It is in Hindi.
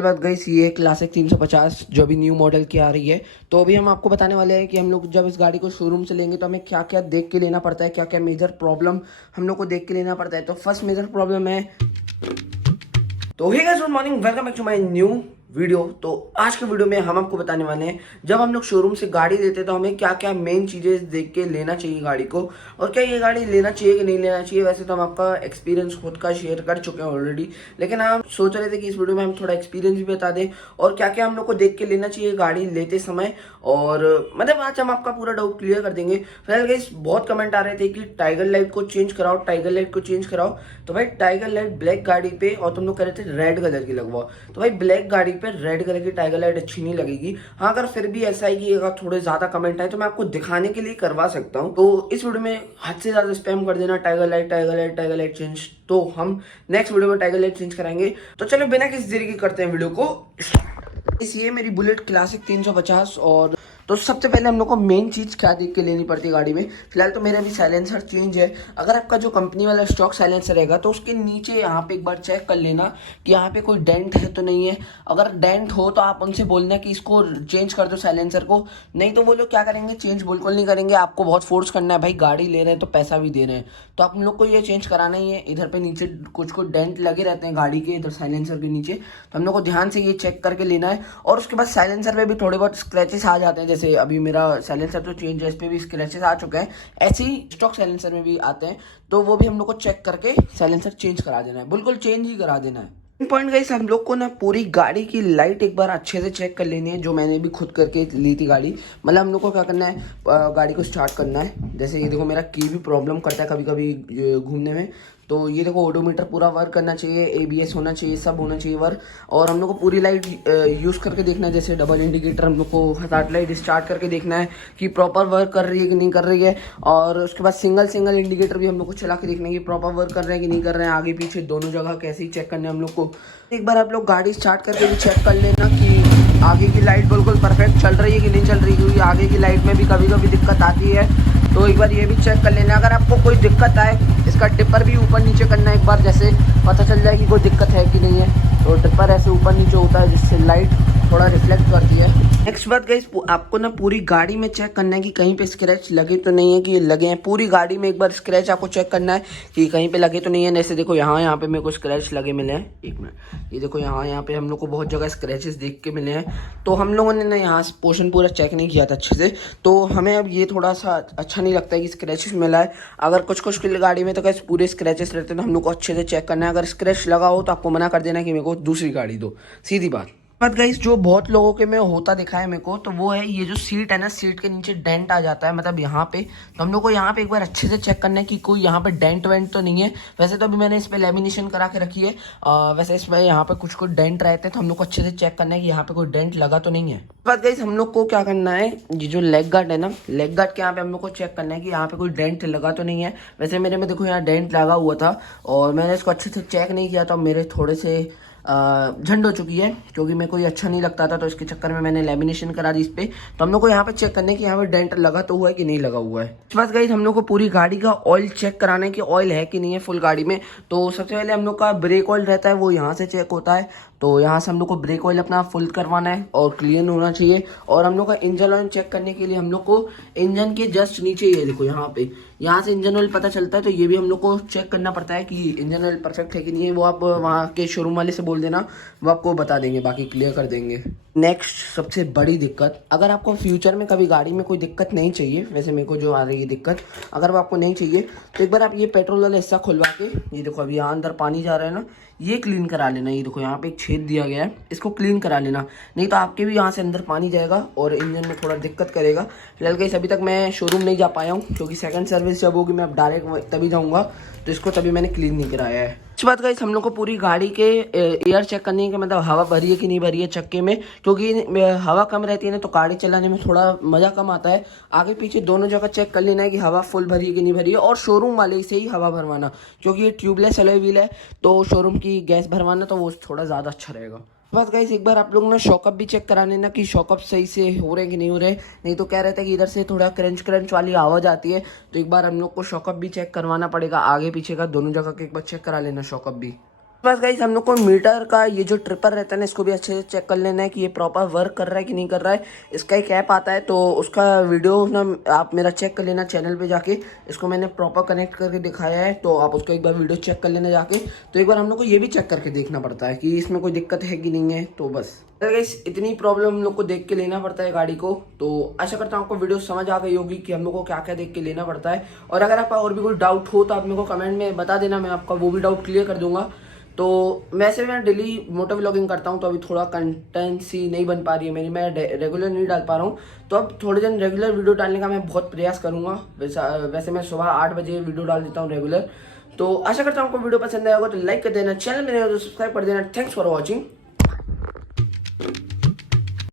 बात गई ये क्लासिक 350 जो अभी न्यू मॉडल की आ रही है। तो अभी हम आपको बताने वाले हैं कि हम लोग जब इस गाड़ी को शोरूम से लेंगे तो हमें क्या क्या देख के लेना पड़ता है, क्या क्या मेजर प्रॉब्लम हम लोग को देख के लेना पड़ता है। तो फर्स्ट मेजर प्रॉब्लम है, तो hey guys, good morning, welcome back to my new video. तो आज के वीडियो में हम आपको बताने वाले हैं जब हम लोग शोरूम से गाड़ी लेते हैं तो हमें क्या क्या मेन चीज़ें देख के लेना चाहिए गाड़ी को, और क्या ये गाड़ी लेना चाहिए कि नहीं लेना चाहिए। वैसे तो हम आपका एक्सपीरियंस खुद का शेयर कर चुके हैं ऑलरेडी, लेकिन हम सोच रहे थे कि इस वीडियो में हम थोड़ा एक्सपीरियंस भी बता दें और क्या क्या हम लोग को देख के लेना चाहिए गाड़ी लेते समय। और मतलब आज हम आपका पूरा डाउट क्लियर कर देंगे। फिलहाल गाइस बहुत कमेंट आ रहे थे कि टाइगर लाइट को चेंज कराओ, टाइगर लाइट को चेंज कराओ। तो भाई टाइगर लाइट ब्लैक गाड़ी पे, और तुम लोग कह रहे थे रेड कलर की लगवाओ, तो भाई ब्लैक गाड़ी पे रेड कलर की टाइगर लाइट अच्छी नहीं लगेगी। हाँ, अगर फिर भी ऐसा है कि अगर थोड़े ज्यादा कमेंट आए तो मैं आपको दिखाने के लिए करवा सकता हूँ। तो इस वीडियो में हद से ज्यादा स्पैम कर देना tiger light tiger light tiger light change, तो हम नेक्स्ट वीडियो में टाइगर लाइट चेंज कराएंगे। तो चलो बिना किसी देरी के करते हैं वीडियो को। ये मेरी बुलेट क्लासिक 350। और तो सबसे पहले हम लोग को मेन चीज़ क्या देख के लेनी पड़ती है गाड़ी में। फिलहाल तो मेरा अभी साइलेंसर चेंज है। अगर आपका जो कंपनी वाला स्टॉक साइलेंसर रहेगा तो उसके नीचे यहाँ पे एक बार चेक कर लेना कि यहाँ पे कोई डेंट है तो नहीं है। अगर डेंट हो तो आप उनसे बोलना कि इसको चेंज कर दो साइलेंसर को, नहीं तो वो लोग क्या करेंगे, चेंज बिल्कुल नहीं करेंगे। आपको बहुत फोर्स करना है, भाई गाड़ी ले रहे हैं तो पैसा भी दे रहे हैं, तो आप लोग को ये चेंज कराना ही है। इधर पे नीचे कुछ कुछ डेंट लगे रहते हैं गाड़ी के, इधर साइलेंसर के नीचे, तो हम लोग को ध्यान से ये चेक करके लेना है। और उसके बाद साइलेंसर पे भी थोड़े बहुत स्क्रैचेस आ जाते हैं, जैसे अभी मेरा साइलेंसर तो चेंज है, इस पे भी स्क्रैचेस आ चुके हैं, ऐसे ही स्टॉक साइलेंसर में भी आते हैं। तो वो भी हम लोग को चेक करके साइलेंसर चेंज करा देना है, बिल्कुल चेंज ही करा देना है। पॉइंट गाइस, हम लोग को ना पूरी गाड़ी की लाइट एक बार अच्छे से चेक कर लेनी है, जो मैंने भी खुद करके ली थी गाड़ी। मतलब हम लोग को क्या करना है, गाड़ी को स्टार्ट करना है। जैसे ये देखो मेरा की भी प्रॉब्लम करता है कभी कभी घूमने में, तो ये देखो ओडोमीटर पूरा वर्क करना चाहिए, एबीएस होना चाहिए, सब होना चाहिए वर्क। और हम लोग को पूरी लाइट यूज़ करके देखना है, जैसे डबल इंडिकेटर हम लोग को हटाट लाइट स्टार्ट करके देखना है कि प्रॉपर वर्क कर रही है कि नहीं कर रही है। और उसके बाद सिंगल सिंगल इंडिकेटर भी हम लोग को चला के देखना है कि प्रॉपर वर्क कर रहे हैं कि नहीं कर रहे हैं, आगे पीछे दोनों जगह कैसे ही चेक करना है हम लोग को। एक बार आप लोग गाड़ी स्टार्ट करके भी चेक कर लेना कि आगे की लाइट बिल्कुल परफेक्ट चल रही है कि नहीं चल रही, क्योंकि आगे की लाइट में भी कभी कभी दिक्कत आती है। तो एक बार ये भी चेक कर लेना। अगर आपको कोई दिक्कत आए, इसका टिपर भी ऊपर नीचे करना है एक बार, जैसे पता चल जाए कि कोई दिक्कत है कि नहीं है। तो टिपर ऐसे ऊपर नीचे होता है जिससे लाइट थोड़ा रिफ्लेक्ट करती है। नेक्स्ट बात गाइस, आपको ना पूरी गाड़ी में चेक करना है कि कहीं पे स्क्रैच लगे तो नहीं है, कि लगे हैं। पूरी गाड़ी में एक बार स्क्रैच आपको चेक करना है कि कहीं पे लगे तो नहीं है। जैसे देखो यहाँ पे मेरे को स्क्रैच लगे मिले हैं, एक मिनट, ये देखो यहाँ पे हम लोग को बहुत जगह स्क्रैचेस देख के मिले हैं। तो हम लोगों ने ना यहाँ से पोर्शन पूरा चेक नहीं किया था अच्छे से, तो हमें अब ये थोड़ा सा अच्छा नहीं लगता है कि स्क्रैचेस मिला है। अगर कुछ कुछ की गाड़ी में तो कैसे पूरे स्क्रैचेस रहते हैं, तो हम लोग को अच्छे से चेक करना है। अगर स्क्रैच लगा हो तो आपको मना कर देना कि मेरे को दूसरी गाड़ी दो, सीधी बात। बात गाइस, जो बहुत लोगों के में होता दिखा है मेरे को, तो वो है ये जो सीट है ना, सीट के नीचे डेंट आ जाता है, मतलब यहाँ पे। तो हम लोग को यहाँ पे एक बार अच्छे से चेक करना है कि कोई यहाँ पे डेंट वेंट तो नहीं है। वैसे तो अभी मैंने इस पे लेमिनेशन करा के रखी है, वैसे इसमें यहाँ पे कुछ कुछ डेंट रहते हैं, तो हम लोग को अच्छे से चेक करना है कि यहाँ पे कोई डेंट लगा तो नहीं है। बात गाइस, हम लोग को क्या करना है, ये जो लेग गार्ड है ना, लेग गार्ड के यहाँ पे हम लोग को चेक करना है कि यहाँ पे कोई डेंट लगा तो नहीं है। वैसे मेरे में देखो यहाँ डेंट लगा हुआ था और मैंने इसको अच्छे से चेक नहीं किया, तो मेरे थोड़े से झंड हो चुकी है, क्योंकि मेरे को ये अच्छा नहीं लगता था, तो इसके चक्कर में मैंने लेमिनेशन करा दी इस पे। तो हम लोग को यहाँ पे चेक करना है कि यहाँ पे डेंट लगा तो हुआ है कि नहीं लगा हुआ है। इस बात गाइस, हम लोग को पूरी गाड़ी का ऑयल चेक कराना है कि ऑयल है कि नहीं है फुल गाड़ी में। तो सबसे पहले हम लोग का ब्रेक ऑयल रहता है, वो यहाँ से चेक होता है। तो यहाँ से हम लोग को ब्रेक ऑयल अपना फुल करवाना है और क्लीन होना चाहिए। और हम लोग का इंजन ऑयल चेक करने के लिए हम लोग को इंजन के जस्ट नीचे, ये देखो यहाँ पे, यहाँ से इंजन ऑयल पता चलता है। तो ये भी हम लोग को चेक करना पड़ता है कि इंजन ऑयल परफेक्ट है कि नहीं है। वो आप वहाँ के शोरूम वाले से बोल देना, वो आपको बता देंगे, बाकी क्लियर कर देंगे। नेक्स्ट सबसे बड़ी दिक्कत, अगर आपको फ्यूचर में कभी गाड़ी में कोई दिक्कत नहीं चाहिए, वैसे मेरे को जो आ रही है दिक्कत, अगर वो आपको नहीं चाहिए तो एक बार आप ये पेट्रोल वाला हिस्सा खुलवा के, ये देखो अभी यहाँ अंदर पानी जा रहा है ना, ये क्लीन करा लेना। ये देखो यहाँ पे एक छेद दिया गया है, इसको क्लीन करा लेना, नहीं तो आपके भी यहाँ से अंदर पानी जाएगा और इंजन में थोड़ा दिक्कत करेगा। फिलहाल गाइस अभी तक मैं शोरूम नहीं जा पाया हूँ, क्योंकि सेकंड सर्विस जब होगी मैं अब डायरेक्ट तभी जाऊँगा, तो इसको तभी मैंने क्लीन नहीं कराया है। इस बात गाइस, हम लोग को पूरी गाड़ी के एयर चेक करने के, मतलब हवा भरी है कि नहीं भरी है चक्के में, क्योंकि हवा कम रहती है ना तो गाड़ी चलाने में थोड़ा मज़ा कम आता है। आगे पीछे दोनों जगह चेक कर लेना है कि हवा फुल भरी है कि नहीं भरी है, और शोरूम वाले से ही हवा भरवाना, क्योंकि ये ट्यूबलेस अलॉय व्हील है, तो शोरूम की गैस भरवाना तो वो थोड़ा ज़्यादा अच्छा रहेगा। बस गाइस, एक बार आप लोग ना शॉकअप भी चेक करा लेना कि शॉकअप सही से हो रहे हैं कि नहीं हो रहे, नहीं तो क्या रहता है कि इधर से थोड़ा क्रंच क्रंच वाली आवाज़ आती है। तो एक बार हम लोग को शॉकअप भी चेक करवाना पड़ेगा, आगे पीछे का दोनों जगह के एक बार चेक करा लेना शॉकअप भी। बस गाइस हम लोग को मीटर का ये जो ट्रिपर रहता है ना, इसको भी अच्छे से चेक कर लेना है कि ये प्रॉपर वर्क कर रहा है कि नहीं कर रहा है। इसका एक ऐप आता है तो उसका वीडियो ना आप मेरा चेक कर लेना चैनल पे जाके। इसको मैंने प्रॉपर कनेक्ट करके दिखाया है, तो आप उसको एक बार वीडियो चेक कर लेना जाके। तो एक बार हम लोग को ये भी चेक करके देखना पड़ता है कि इसमें कोई दिक्कत है कि नहीं है। तो बस गाइस इतनी प्रॉब्लम हम लोग को देख के लेना पड़ता है गाड़ी को। तो आशा करता हूँ आपको वीडियो समझ आ गई होगी कि हम लोग को क्या क्या देख के लेना पड़ता है। और अगर आपका और भी कोई डाउट हो तो आप मेरे को कमेंट में बता देना, मैं आपका वो भी डाउट क्लियर कर दूंगा। तो वैसे मैं डेली मोटो व्लॉगिंग करता हूँ, तो अभी थोड़ा कंटेंसी नहीं बन पा रही है मेरी, मैं रेगुलर नहीं डाल पा रहा हूँ। तो अब थोड़े दिन रेगुलर वीडियो डालने का मैं बहुत प्रयास करूँगा। वैसे मैं सुबह 8 बजे वीडियो डाल देता हूँ रेगुलर। तो आशा करता हूँ आपको वीडियो पसंद आएगा, तो लाइक कर देना, चैनल में नए हो तो सब्सक्राइब कर देना। Thanks for watching.